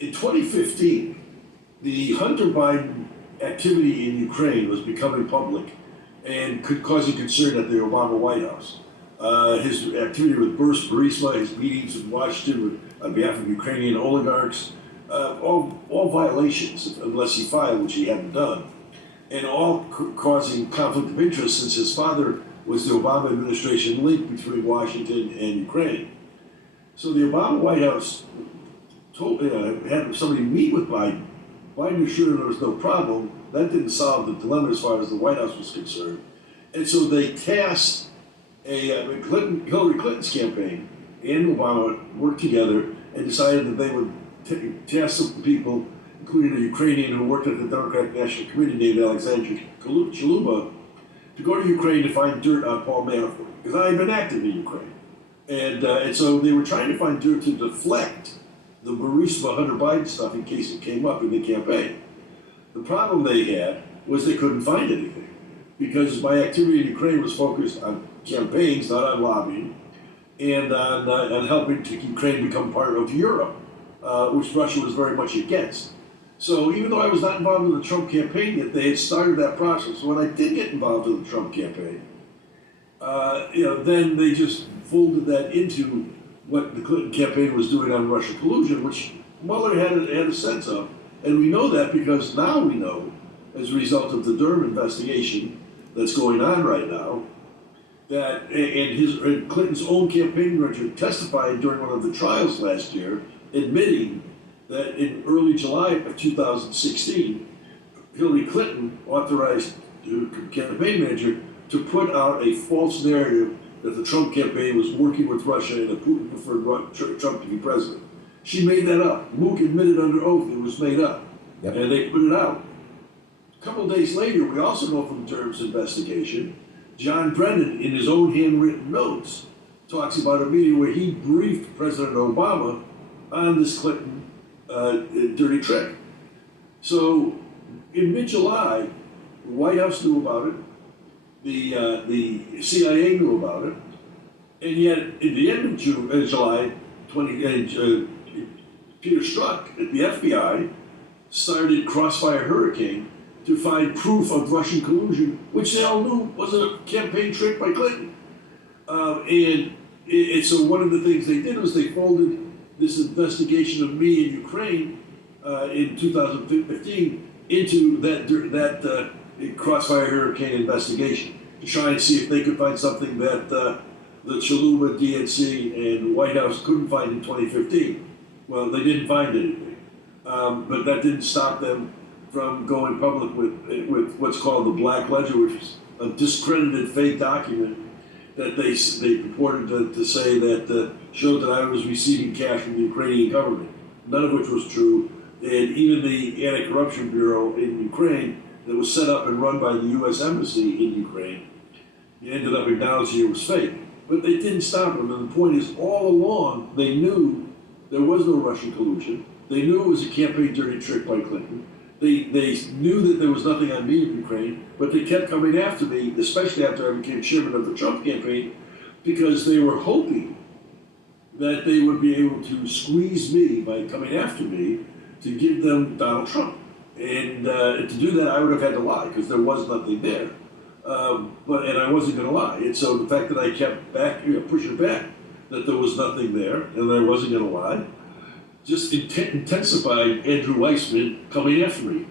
In 2015, the Hunter Biden activity in Ukraine was becoming public and could cause a concern at the Obama White House. His activity with Burisma, his meetings in Washington on behalf of Ukrainian oligarchs, all violations unless he filed, which he hadn't done, and all causing conflict of interest since his father was the Obama administration link between Washington and Ukraine. So the Obama White House had somebody meet with Biden. Biden assured him there was no problem. That didn't solve the dilemma as far as the White House was concerned. And so they tasked Hillary Clinton's campaign and Obama worked together and decided that they would task some people, including a Ukrainian who worked at the Democratic National Committee named Alexander Chaluba, to go to Ukraine to find dirt on Paul Manafort, because I had been active in Ukraine. And so they were trying to find dirt to deflect the Burisma Hunter Biden stuff in case it came up in the campaign. The problem they had was they couldn't find anything, because my activity in Ukraine was focused on campaigns, not on lobbying, and on helping to Ukraine become part of Europe, which Russia was very much against. So even though I was not involved in the Trump campaign yet, they had started that process. When I did get involved in the Trump campaign, then they just folded that into what the Clinton campaign was doing on Russia collusion, which Mueller had a sense of. And we know that because now we know, as a result of the Durham investigation that's going on right now, that and Clinton's own campaign manager testified during one of the trials last year, admitting that in early July of 2016, Hillary Clinton authorized the campaign manager to put out a false narrative that the Trump campaign was working with Russia and that Putin preferred Trump to be president. She made that up. Mook admitted under oath it was made up. Yep. And they put it out. A couple of days later, we also know from Durham's investigation, John Brennan, in his own handwritten notes, talks about a meeting where he briefed President Obama on this Clinton dirty trick. So in mid-July, the White House knew about it, the CIA knew about it, and yet at the end of July, Peter Strzok at the FBI started Crossfire Hurricane to find proof of Russian collusion, which they all knew was a campaign trick by Clinton. And so one of the things they did was they folded this investigation of me in Ukraine in 2015 into that Crossfire Hurricane investigation to try and see if they could find something that the Chaluba, DNC, and White House couldn't find in 2015. Well, they didn't find anything, but that didn't stop them from going public with what's called the Black Ledger, which is a discredited fake document that they purported to say that showed that I was receiving cash from the Ukrainian government, none of which was true. And even the Anti-Corruption Bureau in Ukraine that was set up and run by the U.S. Embassy in Ukraine ended up acknowledging it was fake. But they didn't stop them, and the point is, all along, they knew there was no Russian collusion. They knew it was a campaign dirty trick by Clinton. They knew that there was nothing on me in Ukraine, but they kept coming after me, especially after I became chairman of the Trump campaign, because they were hoping that they would be able to squeeze me by coming after me to give them Donald Trump. And to do that, I would have had to lie, because there was nothing there. And I wasn't going to lie. And so the fact that I kept pushing back that there was nothing there and I wasn't going to lie, just intensified Andrew Weissman coming after me.